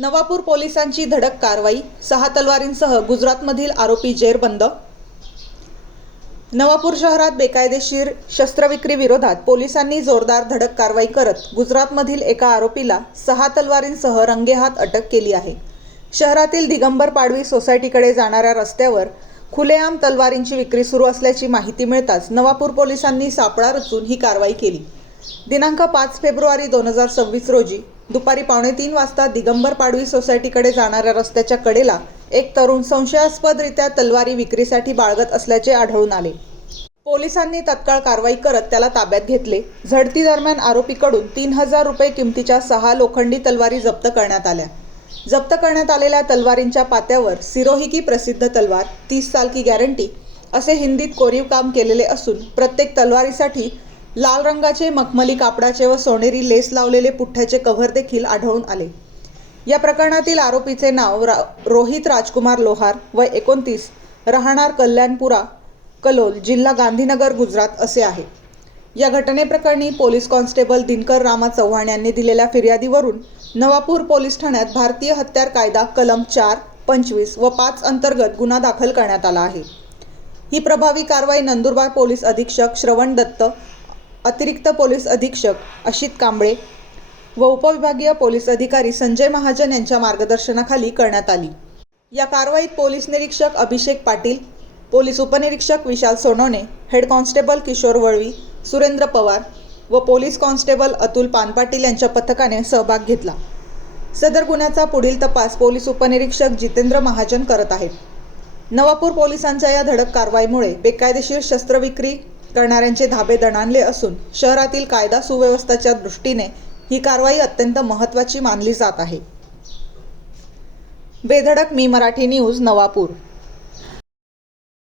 नवापूर पोलिसांची धडक कारवाई, 6 तलवारींसह गुजरातमधील आरोपी जेरबंद. नवापूर शहरात बेकायदेशीर शस्त्रविक्री विरोधात पोलिसांनी जोरदार धडक कारवाई करत गुजरातमधील एका आरोपीला 6 तलवारींसह रंगेहात अटक केली आहे. शहरातील दिगंबर पाडवी सोसायटीकडे जाणाऱ्या रस्त्यावर खुलेआम तलवारींची विक्री सुरू असल्याची माहिती मिळताच नवापूर पोलिसांनी सापळा रचून ही कारवाई केली. दिनांक 5 फेब्रुवारी 2026 रोजी दुपारी 2:45 वाजता दिगंबर पाडवी सोसायटीकडे जाणाऱ्या रस्त्याच्या कडेला एक तरुण संशयास्पदरित्या तलवारी विक्रीसाठी बाळगत असल्याचे आढळून आले. पोलिसांनी तत्काळ कारवाई करत त्याला ताब्यात घेतले. झडतीदरम्यान आरोपीकडून 3000 रुपये किमतीच्या 6 लोखंडी तलवारी जप्त करण्यात आल्या. जप्त करण्यात आलेल्या तलवारींच्या पात्यावर सिरोही की प्रसिद्ध तलवार 30 साल की गॅरंटी असे हिंदीत कोरीव काम केलेले असून प्रत्येक तलवारीसाठी लाल रंगाचे मखमली कापडाचे व सोनेरी लेस लावलेले पुठ्ठ्याचे कव्हर देखील आढळून आले. या प्रकरणातील आरोपीचे नाव रोहित राजकुमार लोहार, वय 29, राहणार कल्याणपुरा, कलोल, जिल्हा गांधीनगर, गुजरात असे आहे. या घटनेप्रकरणी पोलीस कॉन्स्टेबल दिनकर रामा चव्हाण यांनी दिलेल्या फिर्यादीवरून नवापूर पोलीस ठाण्यात भारतीय हत्यार कायदा कलम 4, 25 व 5 अंतर्गत गुन्हा दाखल करण्यात आला आहे. ही प्रभावी कारवाई नंदुरबार पोलीस अधीक्षक श्रवण दत्त, अतिरिक्त पोलीस अधीक्षक अशित कांबळे व उपविभागीय पोलीस अधिकारी संजय महाजन यांच्या मार्गदर्शनाखाली करण्यात आली. या कारवाईत पोलीस निरीक्षक अभिषेक पाटील, पोलीस उपनिरीक्षक विशाल सोनवणे, हेड कॉन्स्टेबल किशोर वळवी, सुरेंद्र पवार व पोलीस कॉन्स्टेबल अतुल पानपाटील यांच्या पथकाने सहभाग घेतला. सदर गुन्ह्याचा पुढील तपास पोलीस उपनिरीक्षक जितेंद्र महाजन करत आहेत. नवापूर पोलिसांच्या या धडक कारवाईमुळे बेकायदेशीर शस्त्रविक्री करणाऱ्यांचे धाबे दणाणले असून शहरातील कायदा सुव्यवस्थेच्या दृष्टीने ही कारवाई अत्यंत महत्त्वाची मानली जात आहे. बेधडक मी मराठी न्यूज, नवापूर.